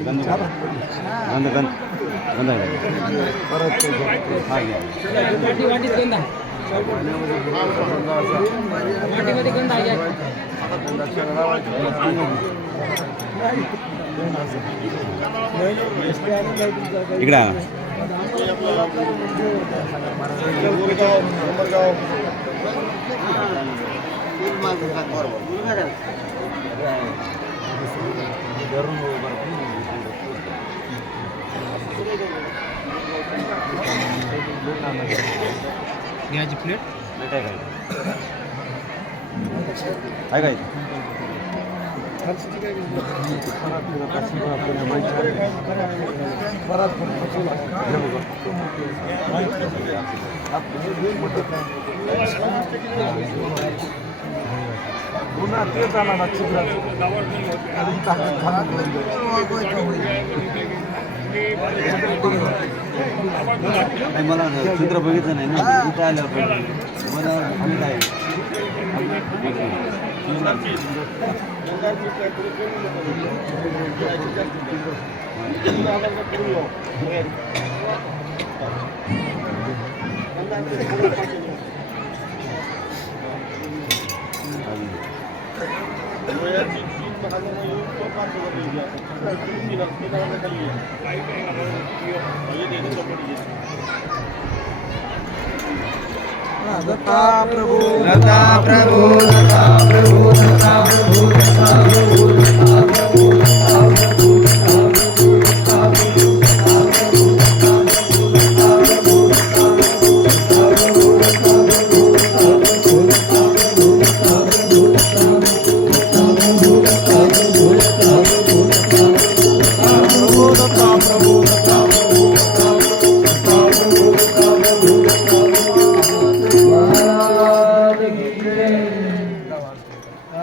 गंध गंध गंध गंध वाटीत गंध आहे वाटीमध्ये गंध आहे घ्या. इकडे घ्यायची प्लेट प्लेट आहे काय आहे काय नाही मलाई चित्र बघितलं नाही ना इथं आल्यावर Thank you. काय टाकून ठेवलं. पाटील माईक कुठं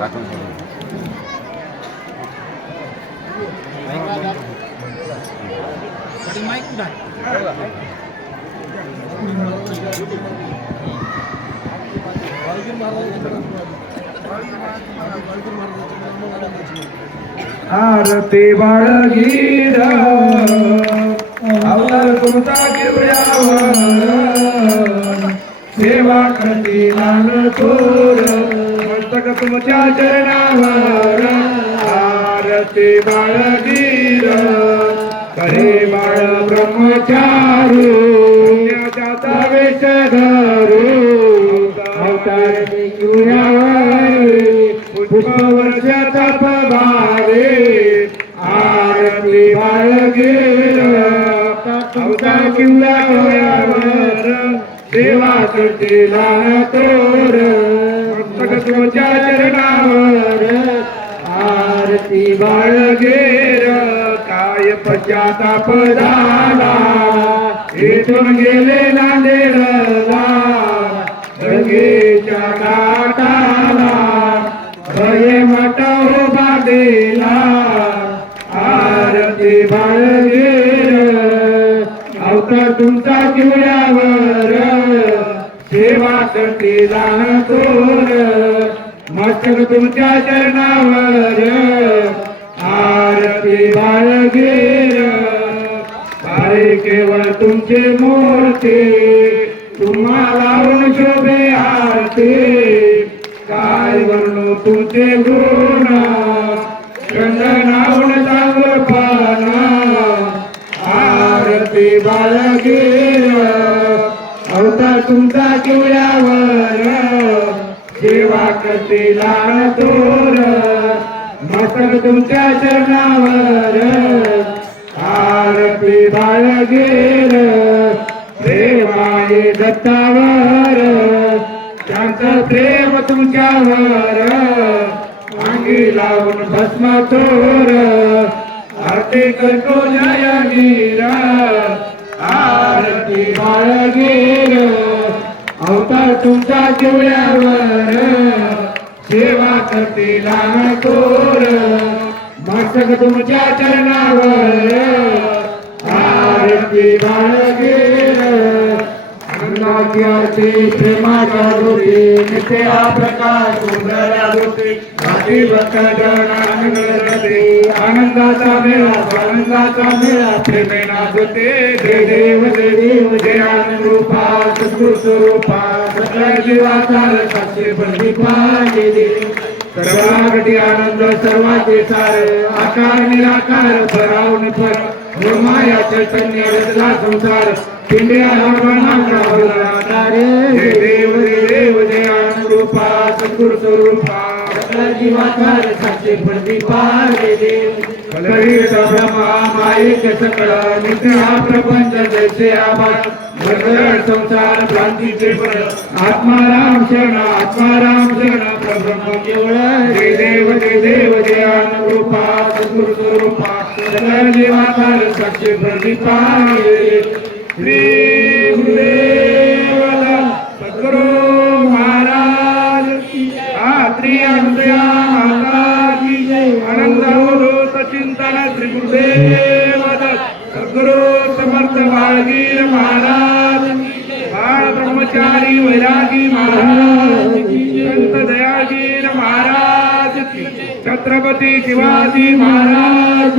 आहे आरती बाळगीर अवतार तुमचा घेऊयावर सेवा करती लाल थोर तुमच्या चरणावर आरती बाळगीर. करे बाळ ब्रह्मचारू पुण्याचा वेश धरू अवतार घेऊयावर पुष्पवर्षाचा पभारे आरती बाळगेर. अवतार किवळा डोळ्यावर सेवा करते लाल तोर मस्तक तुमच्या चरणावर आरती बाळगेर काय पश्चाताप झाला इथून गेले नांदेडला गंगेच्या घाटाला भये मठ उभा दिला आरती बाळगेर. अवतार तुमचा किवळ्यावर सेवा करते दान तोर मस्तक तुमच्या चरणावर. आरती बाळगेर. पारे केवळ तुमचे मूर्ती. तुम्हाला शोभे आरती. काय वर्णू तुमचे गुण? चंदनावून चांगलं करते लहान थोर मस्तक तुमच्या चरणावर. आरती बाळगेर प्रेमाये दत्तावर. त्यांचं प्रेम तुमच्यावर. अंगी लावून भस्म थोर. आरती करतो जय नीर. आरती बाळगेर अवतार तुमच्या केवळ्यावर सेवा करते लहान थोर मस्तक तुमच्या चरणावर. आरती बाळगे आनंदाची आरती प्रेमाच्या ज्योती नित्य हा प्रकाश सुंदर ज्योती. आधी आनंदाचा मेळा आनंदाचा मेळा प्रेमेना होते जय देव जय देव जय आनंद रूपा सद्गुरु स्वरूपा. सगळ्या जीवाचा रसाचे प्रदीपा जय देव. सर्वागटी आनंद सर्वाचे सार. आकार निराकार परावून परा माया चैतन्य रचला संसार. पिंड्या देव जय देव जय आनंद रूपा सद्गुरु स्वरूपा. जीवाकार साक्षी प्रदीपा जय देव. कलियुग ब्रह्मा मायिक सकळ नित्य हा प्रपंच जैसे आभार. भरभर संसार आत्माराम शरण आत्माराम शरण प्रभ्रम केवळ जय देव जय देव जय रूपा सद्गुरु स्वरूपा. सकळ जीवाकार साक्षी प्रदीपा श्री गुरुदेव सद्गुरु महाराज आत्री माता की आनंद चिंतन श्री गुरुदेव. छत्रपती शिवाजी महाराज.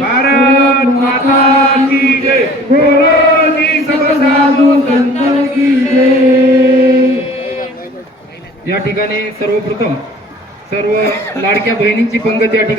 भारत माता की जय. बोलो सब साधू संत की जय. या ठिकाणी सर्वप्रथम सर्व लाडक्या बहिणींची पंगत या ठिकाणी